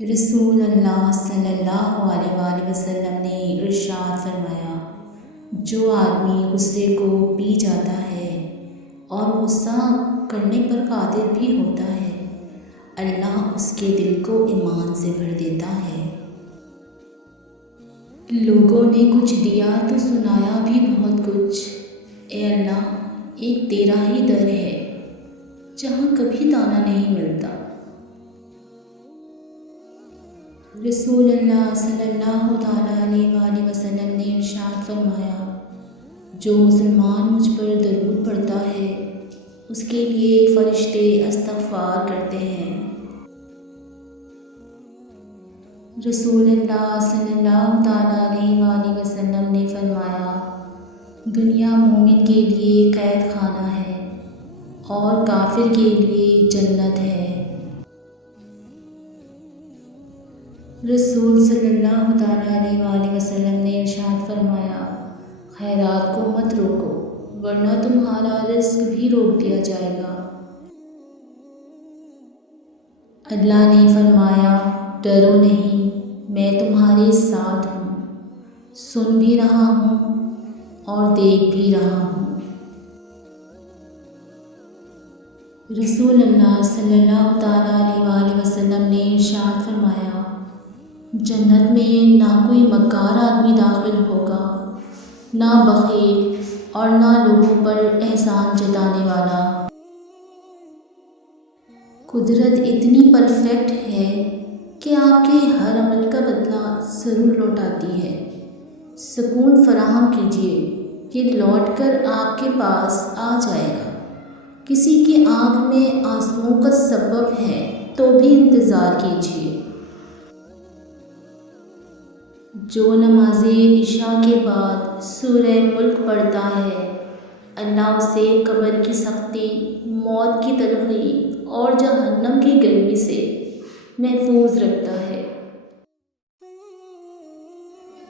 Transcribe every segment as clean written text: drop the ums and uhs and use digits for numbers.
رسول اللہ صلی اللہ علیہ وآلہ وسلم نے ارشاد فرمایا، جو آدمی غصے کو پی جاتا ہے اور غصہ کرنے پر قادر بھی ہوتا ہے، اللہ اس کے دل کو ایمان سے بھر دیتا ہے۔ لوگوں نے کچھ دیا تو سنایا بھی بہت کچھ۔ اے اللہ، ایک تیرا ہی در ہے جہاں کبھی تانا نہیں ملتا۔ رسول اللہ صلی اللہ تعالیٰ علیہ وآلہ وسلم نے ارشاد فرمایا، جو مسلمان مجھ پر درود پڑھتا ہے اس کے لیے فرشتے استغفار کرتے ہیں۔ رسول اللہ صلی اللہ تعالیٰ علیہ وآلہ وسلم نے فرمایا، دنیا مومن کے لیے قید خانہ ہے اور کافر کے لیے جنت ہے۔ رسول صلی اللہ تعالیٰ علیہ وآلہ وسلم نے ارشاد فرمایا، خیرات کو مت روکو ورنہ تمہارا رزق بھی روک دیا جائے گا۔ اللہ نے فرمایا، ڈرو نہیں، میں تمہارے ساتھ ہوں، سن بھی رہا ہوں اور دیکھ بھی رہا ہوں۔ رسول اللہ صلی اللہ تعالیٰ علیہ وآلہ وسلم نے ارشاد فرمایا، جنت میں نہ کوئی مکار آدمی داخل ہوگا، نہ بخیل اور نہ لوگوں پر احسان جتانے والا۔ قدرت اتنی پرفیکٹ ہے کہ آپ کے ہر عمل کا بدلہ ضرور لوٹاتی ہے۔ سکون فراہم کیجیے، یہ لوٹ کر آپ کے پاس آ جائے گا۔ کسی کی آنکھ میں آنسوؤں کا سبب ہے تو بھی انتظار کیجیے۔ جو نماز عشاء کے بعد سورہ ملک پڑھتا ہے، اللہ اسے قبر کی سختی، موت کی تلخی اور جہنم کی گرمی سے محفوظ رکھتا ہے۔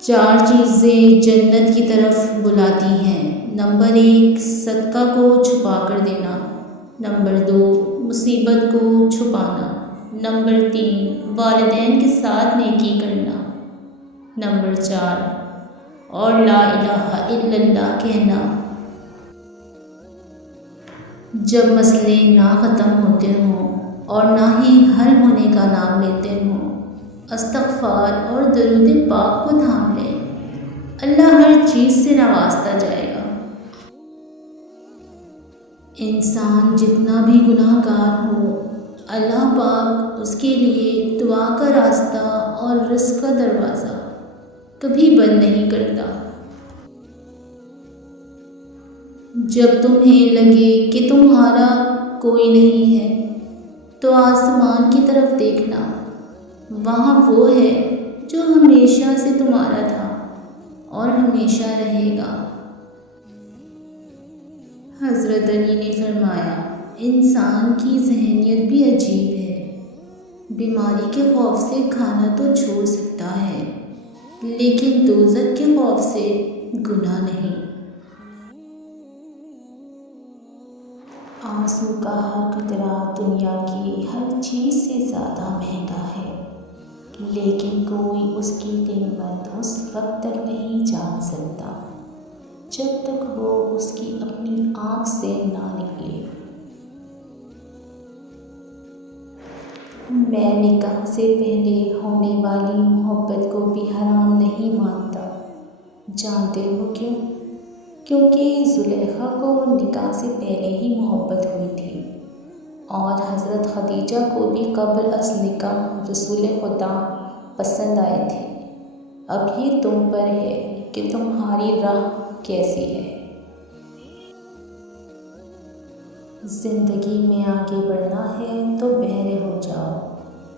4 چیزیں جنت کی طرف بلاتی ہیں۔ نمبر 1، صدقہ کو چھپا کر دینا۔ نمبر 2، مصیبت کو چھپانا۔ نمبر 3، والدین کے ساتھ نیکی کرنا۔ نمبر 4، اور لا الہ الا اللہ کہنا۔ جب مسئلے نہ ختم ہوتے ہوں اور نہ ہی حل ہونے کا نام لیتے ہوں، استغفار اور درود پاک کو تھام لیں، اللہ ہر چیز سے نوازتا جائے گا۔ انسان جتنا بھی گناہ گار ہو، اللہ پاک اس کے لیے دعا کا راستہ اور رزق کا دروازہ کبھی بند نہیں کرتا۔ جب تمہیں لگے کہ تمہارا کوئی نہیں ہے تو آسمان کی طرف دیکھنا، وہاں وہ ہے جو ہمیشہ سے تمہارا تھا اور ہمیشہ رہے گا۔ حضرت علی نے فرمایا، انسان کی ذہنیت بھی عجیب ہے، بیماری کے خوف سے کھانا تو چھوڑ سکتا ہے لیکن دوزخ کے خوف سے گناہ نہیں۔ آنسو کا ہر قطرہ دنیا کی ہر چیز سے زیادہ مہنگا ہے، لیکن کوئی اس کی قیمت اس وقت تک نہیں جان سکتا جب تک وہ اس کی اپنی آنکھ سے نہ نکلے۔ میں نکاح سے پہلے ہونے والی محبت کو بھی حرام نہیں مانتا۔ جانتے ہو کیوں؟ کیونکہ زلیخا کو نکاح سے پہلے ہی محبت ہوئی تھی اور حضرت خدیجہ کو بھی قبل از نکاح رسول خدا پسند آئے تھے۔ اب یہ تم پر ہے کہ تمہاری راہ کیسی ہے۔ زندگی میں آگے بڑھنا ہے تو بہرے ہو جاؤ،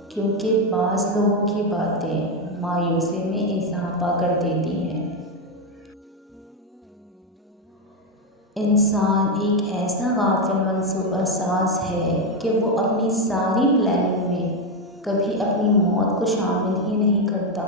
کیونکہ بعض لوگوں کی باتیں مایوسی میں اضافہ کر دیتی ہیں۔ انسان ایک ایسا غافل منصوبہ ساز ہے کہ وہ اپنی ساری پلاننگ میں کبھی اپنی موت کو شامل ہی نہیں کرتا۔